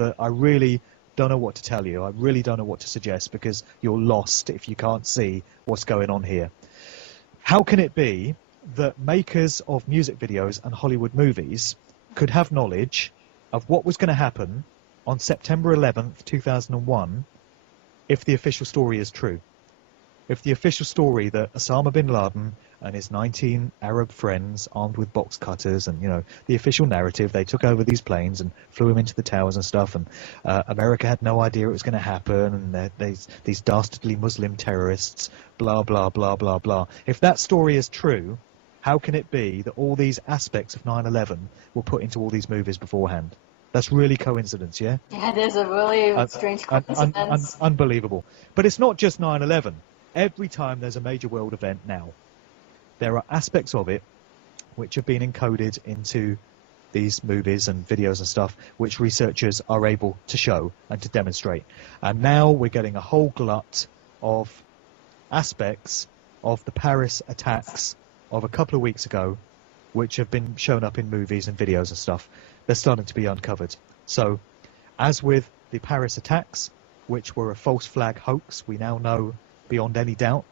that I really don't know what to tell you. I really don't know what to suggest, because you're lost if you can't see what's going on here. How can it be that makers of music videos and Hollywood movies could have knowledge of what was going to happen on September 11th, 2001, if the official story is true? If the official story that Osama bin Laden and his 19 Arab friends armed with box cutters, and, you know, the official narrative, they took over these planes and flew them into the towers and stuff, and America had no idea it was going to happen, and these dastardly Muslim terrorists, blah, blah, blah, blah, blah. If that story is true, how can it be that all these aspects of 9/11 were put into all these movies beforehand? That's really coincidence, yeah? Yeah, it is a really strange coincidence. Unbelievable. But it's not just 9/11. Every time there's a major world event now, there are aspects of it which have been encoded into these movies and videos and stuff, which researchers are able to show and to demonstrate. And now we're getting a whole glut of aspects of the Paris attacks of a couple of weeks ago, which have been shown up in movies and videos and stuff. They're starting to be uncovered. So, as with the Paris attacks, which were a false flag hoax, we now know beyond any doubt,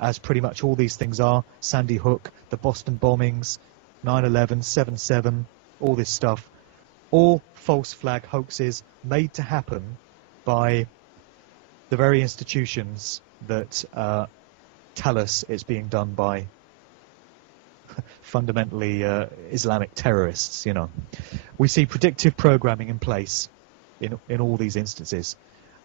as pretty much all these things are, Sandy Hook, the Boston bombings, 9/11, 7/7, all this stuff, all false flag hoaxes made to happen by the very institutions that tell us it's being done by fundamentally Islamic terrorists, you know. We see predictive programming in place in all these instances.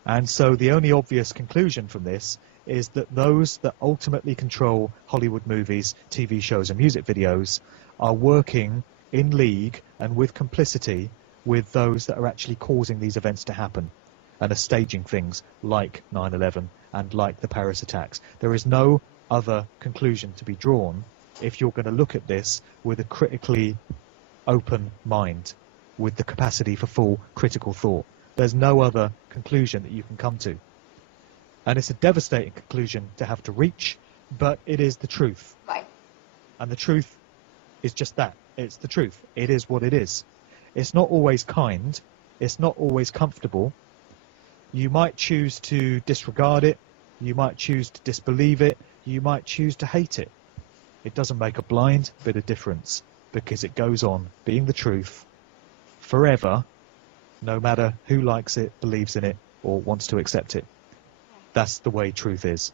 And so the only obvious conclusion from this is that those that ultimately control Hollywood movies, TV shows and music videos are working in league and with complicity with those that are actually causing these events to happen and are staging things like 9/11 and like the Paris attacks. There is no other conclusion to be drawn if you're going to look at this with a critically open mind, with the capacity for full critical thought. There's no other conclusion that you can come to. And it's a devastating conclusion to have to reach, but it is the truth. Right. And the truth is just that. It's the truth. It is what it is. It's not always kind. It's not always comfortable. You might choose to disregard it. You might choose to disbelieve it. You might choose to hate it. It doesn't make a blind bit of difference, because it goes on being the truth forever, no matter who likes it, believes in it, or wants to accept it. That's the way truth is,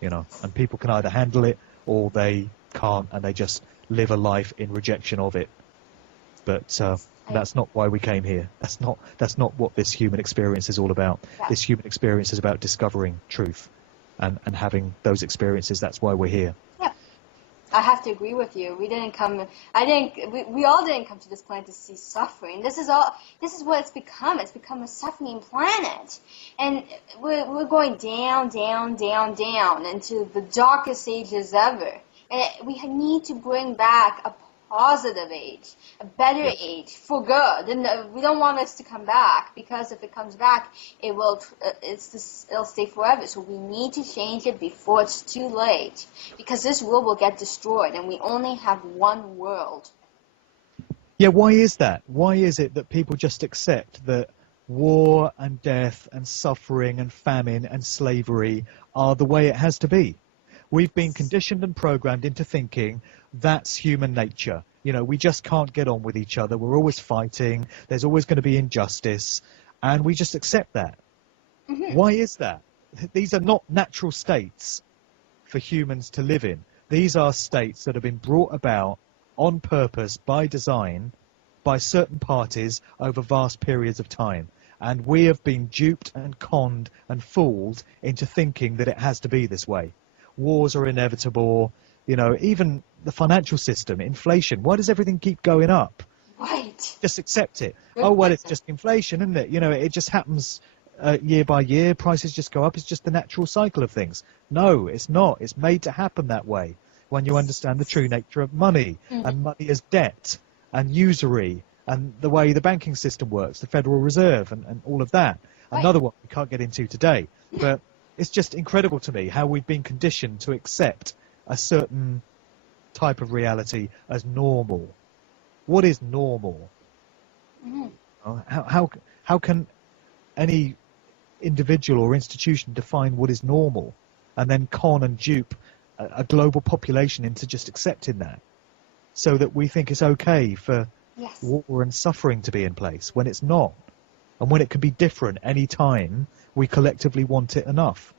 you know. And people can either handle it or they can't, and they just live a life in rejection of it. But that's not why we came here. That's not what this human experience is all about. Yeah. This human experience is about discovering truth and having those experiences. That's why we're here. Yeah. I have to agree with you. We all didn't come to this planet to see suffering. This is what it's become. It's become a suffering planet. And we're going down, down, down, down into the darkest ages ever. And we need to bring back a positive age, a better age for good. And we don't want this to come back, because if it comes back, it'll stay forever. So we need to change it before it's too late, because this world will get destroyed, and we only have one world. Yeah, why is that? Why is it that people just accept that war and death and suffering and famine and slavery are the way it has to be? We've been conditioned and programmed into thinking that's human nature. You know, we just can't get on with each other. We're always fighting. There's always going to be injustice. And we just accept that. Mm-hmm. Why is that? These are not natural states for humans to live in. These are states that have been brought about on purpose, by design, by certain parties over vast periods of time. And we have been duped and conned and fooled into thinking that it has to be this way. Wars are inevitable, you know, even the financial system, inflation. Why does everything keep going up? Right. Just accept it. Oh, well, it's just inflation, isn't it? You know, it just happens year by year. Prices just go up. It's just the natural cycle of things. No, it's not. It's made to happen that way when you understand the true nature of money, and money as debt and usury, and the way the banking system works, the Federal Reserve, and all of that. Right. Another one we can't get into today. But it's just incredible to me how we've been conditioned to accept a certain type of reality as normal. What is normal? Mm-hmm. How how can any individual or institution define what is normal and then con and dupe a global population into just accepting that, so that we think it's okay for war and suffering to be in place when it's not, and when it can be different any time we collectively want it enough,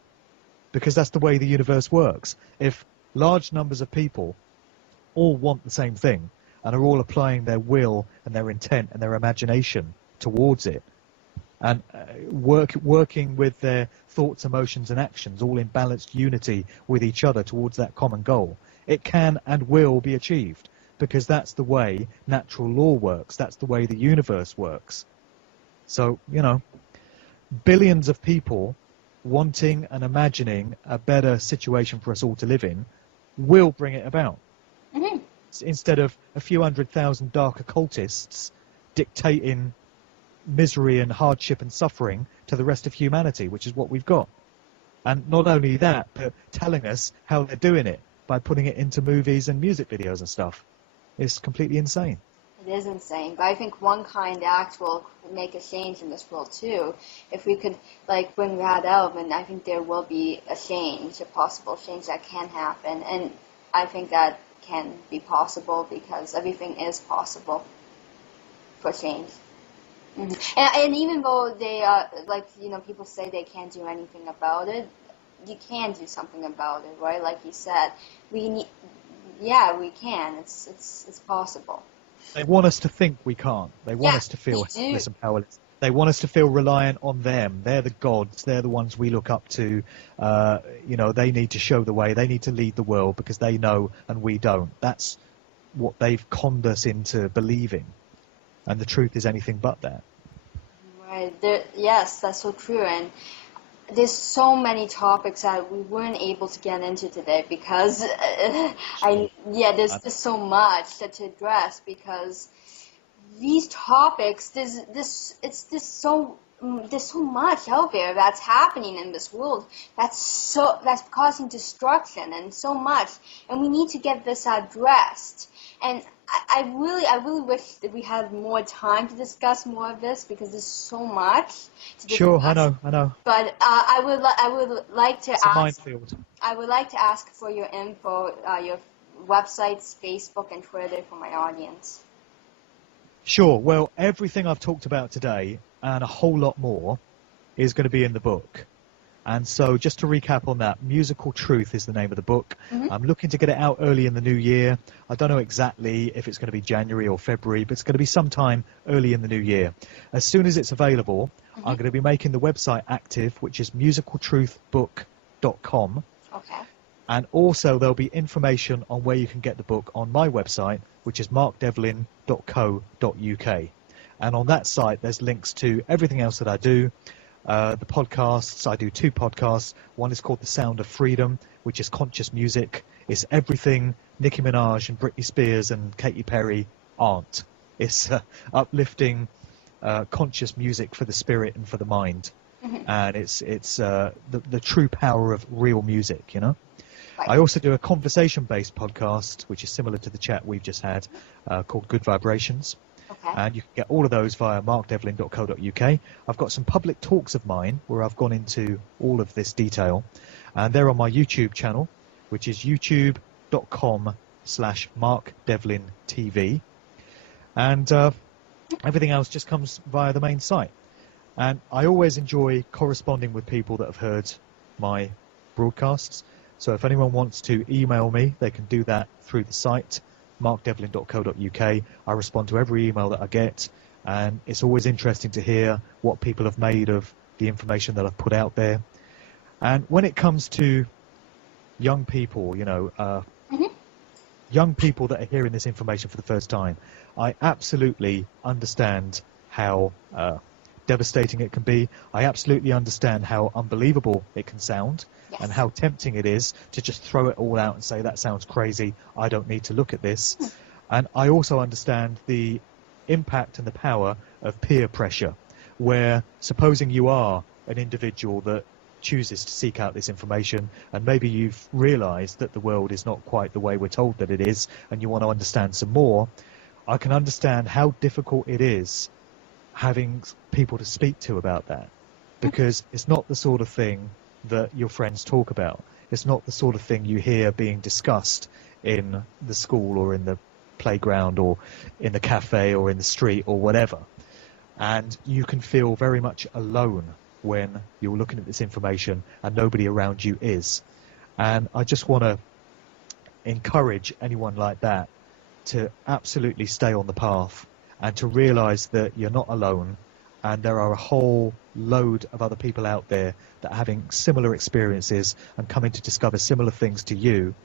because that's the way the universe works. If large numbers of people all want the same thing and are all applying their will and their intent and their imagination towards it, and working with their thoughts, emotions and actions all in balanced unity with each other towards that common goal, it can and will be achieved, because that's the way natural law works, that's the way the universe works. So, billions of people wanting and imagining a better situation for us all to live in will bring it about. Mm-hmm. Instead of a few 100,000 dark occultists dictating misery and hardship and suffering to the rest of humanity, which is what we've got. And not only that, but telling us how they're doing it by putting it into movies and music videos and stuff. It's completely insane. It is insane, but I think one kind act will make a change in this world too. If we could bring that out, then I think there will be a change, a possible change that can happen. And I think that can be possible because everything is possible for change. Mm-hmm. And even though they people say they can't do anything about it, you can do something about it, right? Like you said, we can. It's possible. They want us to think we can't. They want us to feel helpless and powerless. They want us to feel reliant on them. They're the gods. They're the ones we look up to. They need to show the way. They need to lead the world because they know and we don't. That's what they've conned us into believing. And the truth is anything but that. Right. Yes, that's so true. And there's so many topics that we weren't able to get into today because there's just so much to address, because these topics, there's so much out there that's happening in this world that's causing destruction and so much, and we need to get this addressed. And I really wish that we had more time to discuss more of this, because there's so much to discuss. Sure, I know. But I would like to it's ask. A minefield. I would like to ask for your info, your websites, Facebook, and Twitter for my audience. Sure. Well, everything I've talked about today and a whole lot more is going to be in the book. And so just to recap on that, Musical Truth is the name of the book. Mm-hmm. I'm looking to get it out early in the new year. I don't know exactly if it's going to be January or February, but it's going to be sometime early in the new year. As soon as it's available, mm-hmm. I'm going to be making the website active, which is musicaltruthbook.com. Okay. And also there'll be information on where you can get the book on my website, which is markdevlin.co.uk. And on that site, there's links to everything else that I do. The podcasts, I do 2 podcasts. One is called The Sound of Freedom, which is conscious music. It's everything Nicki Minaj and Britney Spears and Katy Perry aren't. It's uplifting conscious music for the spirit and for the mind. Mm-hmm. And it's the true power of real music, Right. I also do a conversation-based podcast, which is similar to the chat we've just had, called Good Vibrations. Okay. And you can get all of those via markdevlin.co.uk. I've got some public talks of mine where I've gone into all of this detail. And they're on my YouTube channel, which is youtube.com/markdevlintv. And everything else just comes via the main site. And I always enjoy corresponding with people that have heard my broadcasts. So if anyone wants to email me, they can do that through the site, markdevlin.co.uk. I respond to every email that I get, and it's always interesting to hear what people have made of the information that I've put out there. And when it comes to young people, mm-hmm. young people that are hearing this information for the first time, I absolutely understand how devastating it can be. I absolutely understand how unbelievable it can sound. Yes. And how tempting it is to just throw it all out and say, that sounds crazy, I don't need to look at this. And I also understand the impact and the power of peer pressure, where supposing you are an individual that chooses to seek out this information, and maybe you've realized that the world is not quite the way we're told that it is, and you want to understand some more, I can understand how difficult it is having people to speak to about that, because it's not the sort of thing that your friends talk about. It's not the sort of thing you hear being discussed in the school or in the playground or in the cafe or in the street or whatever. And you can feel very much alone when you're looking at this information and nobody around you is. And I just want to encourage anyone like that to absolutely stay on the path and to realize that you're not alone, and there are a whole load of other people out there that are having similar experiences and coming to discover similar things to you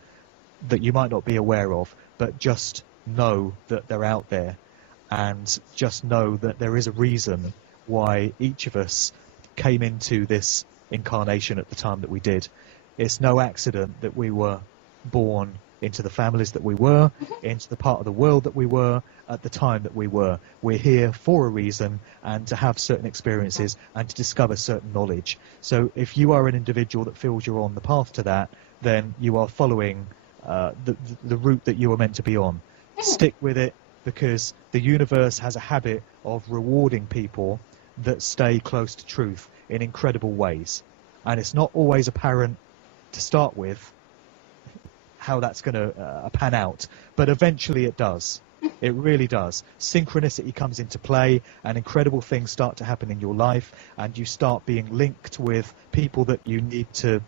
that you might not be aware of, but just know that they're out there, and just know that there is a reason why each of us came into this incarnation at the time that we did. It's no accident that we were born into the families that we were, into the part of the world that we were, at the time that we were. We're here for a reason, and to have certain experiences and to discover certain knowledge. So if you are an individual that feels you're on the path to that, then you are following the route that you were meant to be on. Stick with it, because the universe has a habit of rewarding people that stay close to truth in incredible ways. And it's not always apparent to start with how that's going to pan out, but eventually it does. It really does. Synchronicity comes into play, and incredible things start to happen in your life, and you start being linked with people that you need to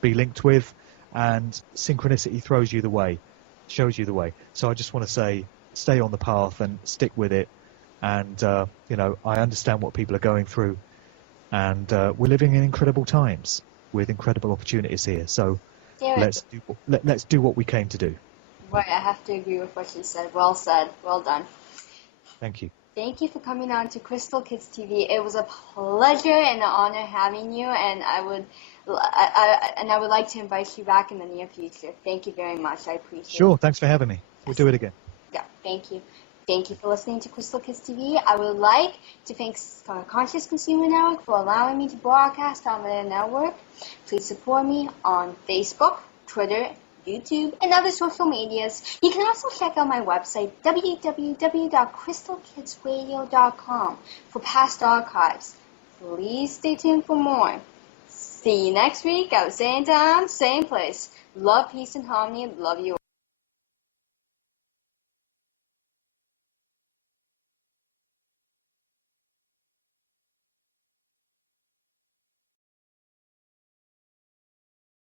be linked with, and synchronicity throws you the way, shows you the way. So I just want to say, stay on the path and stick with it. And I understand what people are going through, and we're living in incredible times with incredible opportunities here. So let's do what we came to do. Right, I have to agree with what you said. Well said. Well done. Thank you. Thank you for coming on to Crystal Kids TV. It was a pleasure and an honor having you, and I would like to invite you back in the near future. Thank you very much. I appreciate it. Sure. Thanks for having me. We'll do it again. Yeah, thank you. Thank you for listening to Crystal Kids TV. I would like to thank Conscious Consumer Network for allowing me to broadcast on their network. Please support me on Facebook, Twitter, YouTube, and other social medias. You can also check out my website, www.crystalkidsradio.com, for past archives. Please stay tuned for more. See you next week at the same time, same place. Love, peace, and harmony. Love you all.